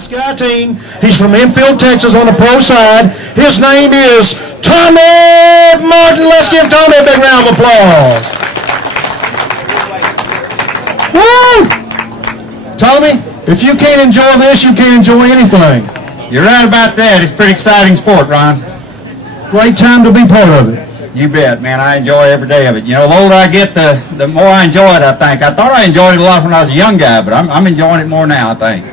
Sky team. He's from Enfield, Texas on the pro side. His name is Tommy Martin. Let's give Tommy a big round of applause. Woo! Tommy, if you can't enjoy this, you can't enjoy anything. You're right about that. It's a pretty exciting sport, Ron. Great time to be part of it. You bet, man. I enjoy every day of it. You know, the older I get, the more I enjoy it, I think. I thought I enjoyed it a lot when I was a young guy, but I'm enjoying it more now, I think.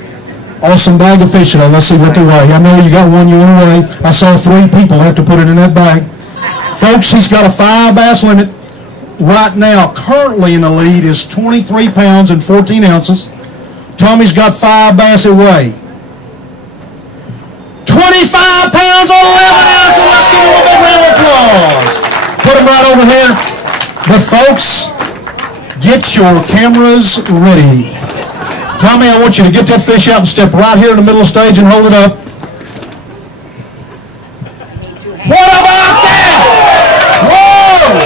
Awesome bag of fish, though. Let's see what they weigh. I know you got one you want to weigh. I saw 3 people have to put it in that bag. Folks, he's got a 5 bass limit. Right now, currently in the lead is 23 pounds and 14 ounces. Tommy's got 5 bass that weigh 25 pounds and 11 ounces. Let's give him a big round of applause. Put him right over here. But folks, get your cameras ready. Tommy, I want you to get that fish out and step right here in the middle of the stage and hold it up. What about that? Whoa!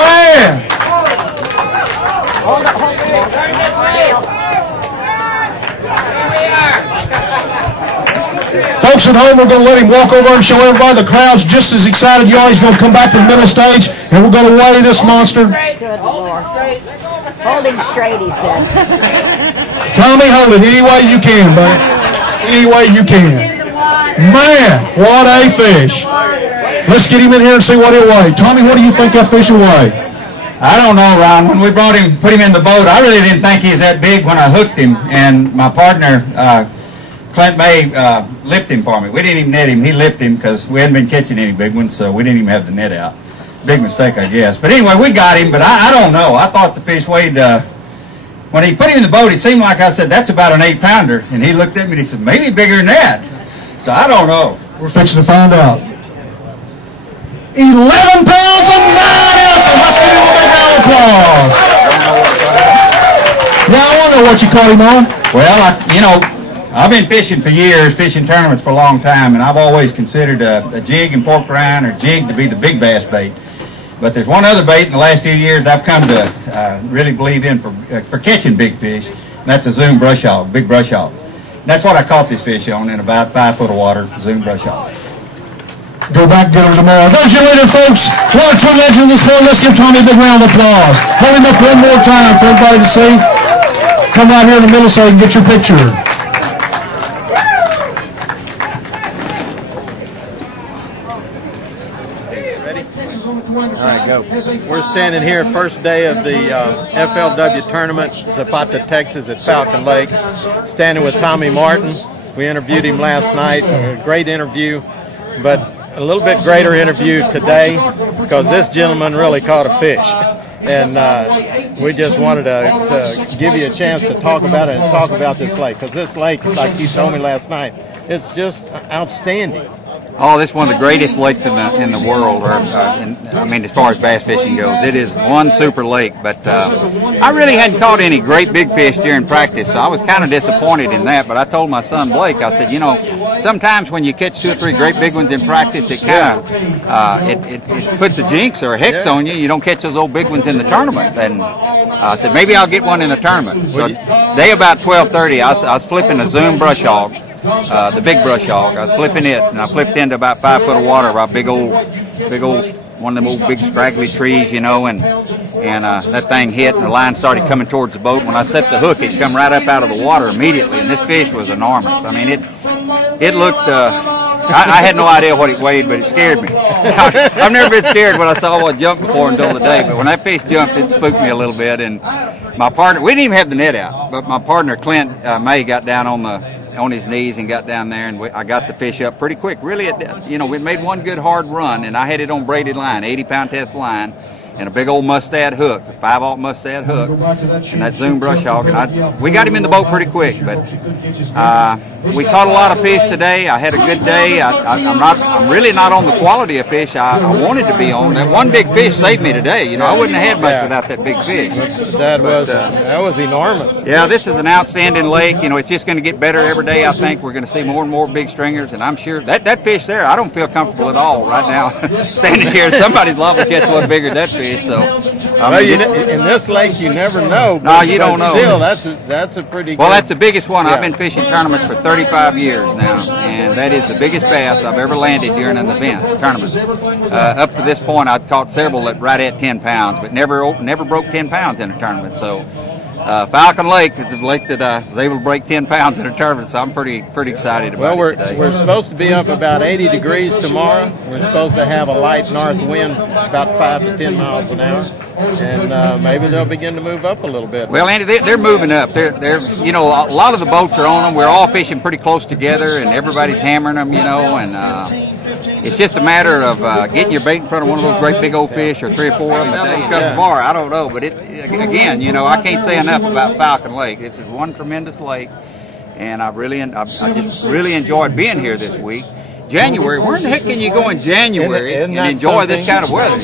Man! Folks at home, we're going to let him walk over and show everybody. The crowd's just as excited you are. He's going to come back to the middle stage, and we're going to weigh this monster. Good Lord. Hold him straight, he said. Tommy, hold it any way you can, buddy. Any way you can. Man, what a fish. Let's get him in here and see what he'll weigh. Tommy, what do you think that fish will weigh? I don't know, Ron. When we put him in the boat, I really didn't think he was that big when I hooked him, and my partner, Clint May, lipped him for me. We didn't even net him. He lipped him because we hadn't been catching any big ones, so we didn't even have the net out. Big mistake, I guess. But anyway, we got him, but I don't know. I thought the fish weighed, when he put him in the boat, it seemed like I said, that's about an 8-pounder. And he looked at me and he said, maybe bigger than that. So I don't know. We're fixing to find out. 11 pounds and 9 ounces. Let's give him a big round of applause. Yeah, I want to know what you caught him on. Well, you know, I've been fishing for years, fishing tournaments for a long time, and I've always considered a jig and pork rind or jig to be the big bass bait. But there's one other bait in the last few years I've come to really believe in for catching big fish, and that's a Zoom brush hog, big brush hog. And that's what I caught this fish on in about 5 foot of water, Zoom brush hog. Go back, get her tomorrow. There's your leader, folks. What a true legend this morning. Let's give Tommy a big round of applause. Hold him up one more time for everybody to see. Come right here in the middle so you can get your picture. All right, go. We're standing here first day of the FLW tournament, Zapata, Texas at Falcon Lake. Standing with Tommy Martin. We interviewed him last night. A great interview, but a little bit greater interview today because this gentleman really caught a fish. And we just wanted to give you a chance to talk about it and talk about this lake, because this lake, like you told me last night, it's just outstanding. Oh, this is one of the greatest lakes in the world, or I mean, as far as bass fishing goes. It is one super lake, but I really hadn't caught any great big fish during practice, so I was kind of disappointed in that. But I told my son Blake, I said, you know, sometimes when you catch 2 or 3 great big ones in practice, it kind of it puts a jinx or a hex on you. You don't catch those old big ones in the tournament. And I said, maybe I'll get one in the tournament. So day about 12:30, I was flipping a Zoom brush hog. The big brush hog. I was flipping it, and I flipped into about 5 foot of water, about big old, one of them old big scraggly trees, you know, and that thing hit, and the line started coming towards the boat. When I set the hook, it come right up out of the water immediately, and this fish was enormous. I mean, it looked. I had no idea what it weighed, but it scared me. I've never been scared when I saw one jump before until today, but when that fish jumped, it spooked me a little bit. And my partner, we didn't even have the net out, but my partner Clint May got down on his knees and got down there, and I got the fish up pretty quick. Really, you know, we made one good hard run, and I had it on braided line, 80-pound test line, and a big old mustad hook, a 5/0 mustad hook, and that Zoom brush hog. And we got him in the boat pretty quick, but We caught a lot of fish today. I had a good day. I'm really not on the quality of fish I wanted to be on. That one big fish saved me today. You know, I wouldn't have had much without that big fish. That was enormous. Yeah, this is an outstanding lake. You know, it's just going to get better every day. I think we're going to see more and more big stringers, and I'm sure that fish there, I don't feel comfortable at all right now standing here. Somebody's liable to catch one bigger than that fish. So, in this lake, you never know. No, you don't know. Still, that's a pretty. Well, that's the biggest one. I've been fishing tournaments for 35 years now, and that is the biggest bass I've ever landed during an event tournament. Up to this point, I've caught several right at 10 pounds, but never broke 10 pounds in a tournament. So. Falcon Lake is a lake that was able to break 10 pounds in a tournament, so I'm pretty excited about it today. We're supposed to be up about 80 degrees tomorrow. We're supposed to have a light north wind about 5 to 10 miles an hour, and maybe they'll begin to move up a little bit. Well, Andy, they're moving up. They're you know, a lot of the boats are on them. We're all fishing pretty close together, and everybody's hammering them, you know, and it's just a matter of getting your bait in front of one of those great big old fish, or 3 or 4 of them a day. Tomorrow, I don't know, but again, you know, I can't say enough about Falcon Lake. It's one tremendous lake, and I just really enjoyed being here this week. January, where in the heck can you go in January and enjoy this kind of weather?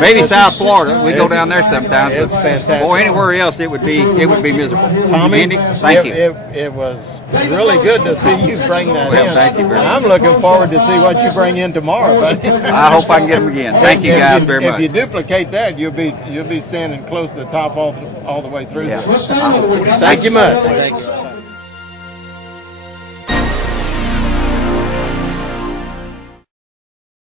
Maybe South Florida. We go down there sometimes. It's fantastic. Or anywhere else, it would be miserable. Tommy, Andy, thank you. It was really good to see you bring that in. Thank you very much. I'm looking forward to see what you bring in tomorrow, buddy. I hope I can get them again. Thank you guys very much. If you duplicate that, you'll be standing close to the top all the way through. Yeah. Thank you much.